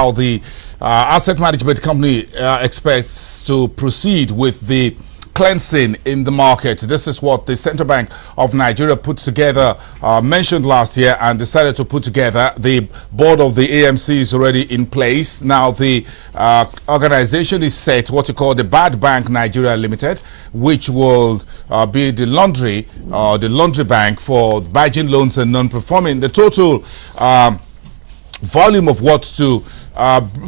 how the asset management company expects to proceed with the cleansing in the market. This is what the Central Bank of Nigeria put together, mentioned last year, and decided to put together. The board of the AMC is already in place. Now the organization is set, what you call the Bad Bank Nigeria Limited, which will be the laundry bank for margin loans and non-performing. The total volume of what to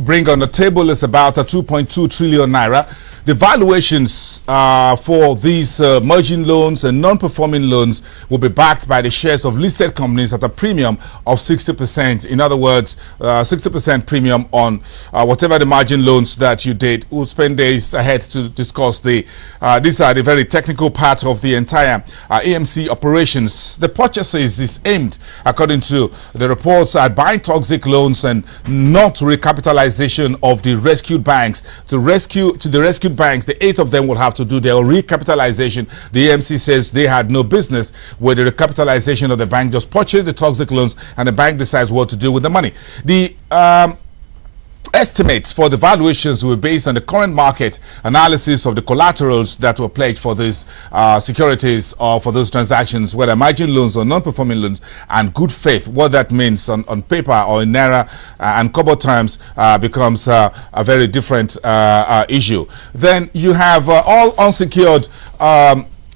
bring on the table is about 2.2 trillion naira. The valuations for these merging loans and non-performing loans will be backed by the shares of listed companies at a premium of 60%. In other words, 60% premium on whatever the margin loans that you did. We'll spend days ahead to discuss these are the very technical part of the entire AMC operations. The purchases is aimed, according to the reports, at buying toxic loans and not recapitalization of the rescued banks. The rescued banks, the 8 of them will have to do their recapitalization. The AMC says they had no business with the recapitalization of the bank, just purchase the toxic loans and the bank decides what to do with the money. The estimates for the valuations were based on the current market analysis of the collaterals that were pledged for these securities or for those transactions, whether margin loans or non-performing loans, and good faith. What that means on paper or in naira and kobo terms becomes a very different issue. Then you have all unsecured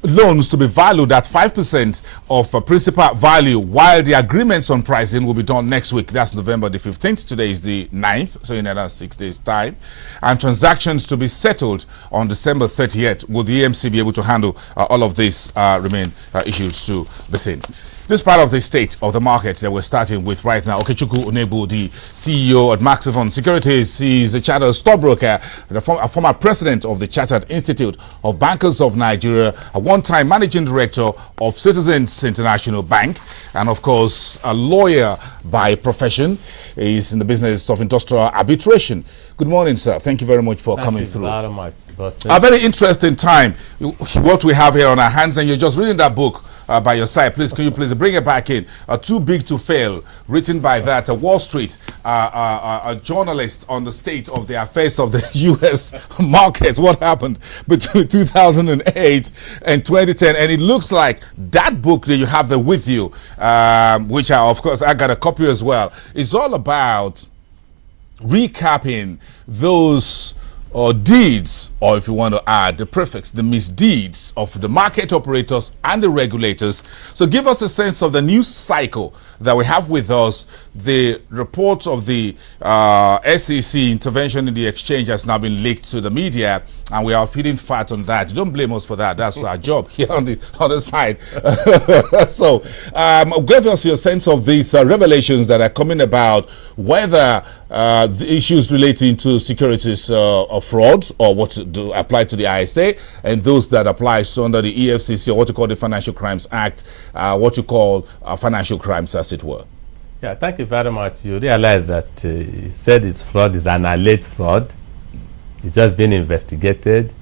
loans to be valued at 5% of principal value, while the agreements on pricing will be done next week. That's November the 15th. Today is the 9th, so in another 6 days' time. And transactions to be settled on December 30th. Will the EMC be able to handle all of these remain issues to be seen? This part of the state of the market that we're starting with right now, Okechukwu Unegbu, the CEO at Maximum Securities, he's a chartered stockbroker, a former president of the Chartered Institute of Bankers of Nigeria, a one-time managing director of Citizens International Bank, and of course, a lawyer by profession. He's in the business of industrial arbitration. Good morning, sir. Thank you very much for coming through. Thank you very much, boss. A very interesting time, what we have here on our hands, and you're just reading that book by your side. Please, can you please bring it back in? Too Big to Fail, written by that Wall Street a journalist on the state of the affairs of the U.S. markets. What happened between 2008 and 2010? And it looks like that book that you have there with you, which of course I got a copy as well, is all about recapping those deeds, or if you want to add the prefix, the misdeeds of the market operators and the regulators. So give us a sense of the news cycle that we have with us. The report of the SEC intervention in the exchange has now been leaked to the media, and we are feeding fat on that. Don't blame us for that. That's our job here on the side. So give us your sense of these revelations that are coming about, whether the issues relating to securities of fraud or what to apply to the ISA, and those that apply under the EFCC, or what you call the Financial Crimes Act, what you call financial crimes, as it were. Yeah, thank you very much. You realize that you said it's fraud is an alleged fraud. It's just been investigated.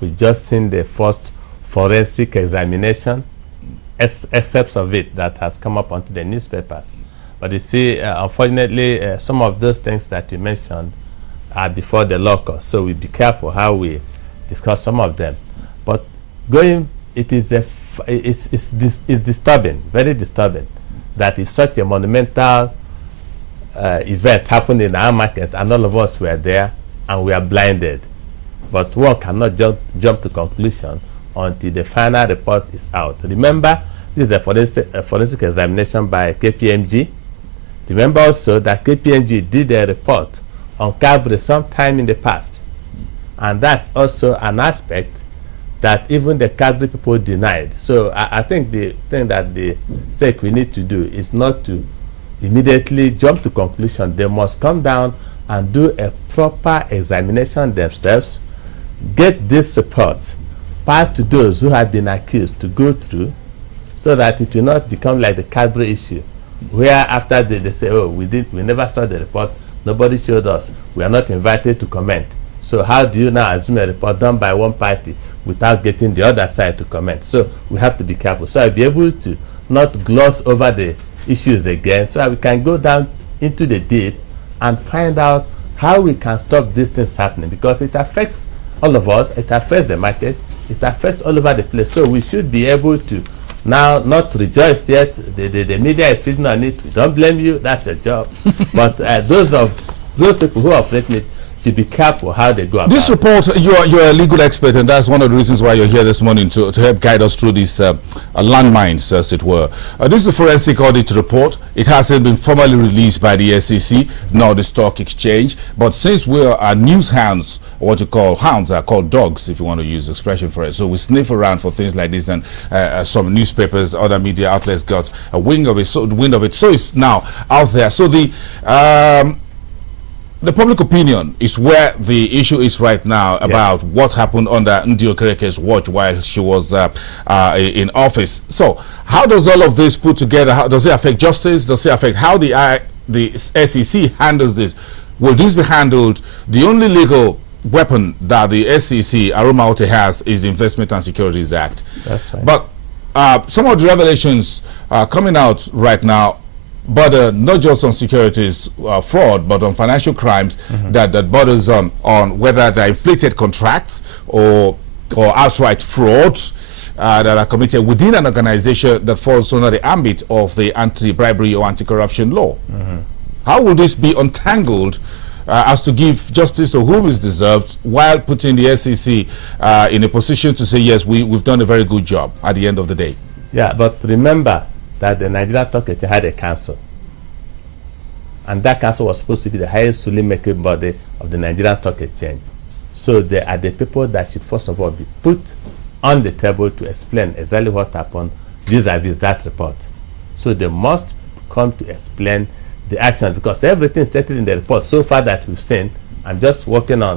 We've just seen the first forensic examination, excerpts of it that has come up onto the newspapers. But you see, unfortunately, some of those things that you mentioned are before the law courts, so we be careful how we discuss some of them. But it's disturbing, very disturbing, that if such a monumental event happened in our market and all of us were there and we are blinded. But one cannot jump to conclusion until the final report is out. Remember, this is a forensic examination by KPMG. Remember also that KPMG did a report on Cadbury sometime in the past. And that's also an aspect that even the Cadbury people denied. So I think the thing that the SEC we need to do is not to immediately jump to conclusion. They must come down and do a proper examination themselves, get this report passed to those who have been accused to go through, so that it will not become like the Cadbury issue, where after they say, oh, we never saw the report, nobody showed us, we are not invited to comment. So how do you now assume a report done by one party without getting the other side to comment? So we have to be careful. So I'll be able to not gloss over the issues again, so that we can go down into the deep and find out how we can stop these things happening, because it affects all of us, it affects the market, it affects all over the place. So we should be able to now not rejoice yet. The media is feeding on it. We don't blame you, that's your job. But those people who are operating it should be careful how they go about this report. You're a legal expert, and that's one of the reasons why you're here this morning, to help guide us through these landmines, as it were. This is a forensic audit report. It hasn't been formally released by the SEC nor the stock exchange, but since we are news hounds, what you call hounds are called dogs, if you want to use the expression for it, so we sniff around for things like this, and some newspapers, other media outlets got a wing of it, so it's now out there. So the public opinion is where the issue is right now about what happened under Ndi Okereke's watch while she was in office. So how does all of this put together? How does it affect justice? Does it affect how the SEC handles this? Will this be handled? The only legal weapon that the SEC, Aroma Ote, has is the Investment and Securities Act. That's right. But some of the revelations coming out right now, but not just on securities fraud, but on financial crimes that borders on whether they're inflated contracts or outright fraud that are committed within an organization that falls under the ambit of the anti-bribery or anti-corruption law. How will this be untangled as to give justice to whom is deserved, while putting the SEC in a position to say, yes, we've done a very good job at the end of the day? Yeah, but remember that the Nigerian Stock Exchange had a council, and that council was supposed to be the highest rule-making body of the Nigerian Stock Exchange. So they are the people that should first of all be put on the table to explain exactly what happened vis-a-vis that report. So they must come to explain the actions, because everything stated in the report so far that we've seen, I'm just working on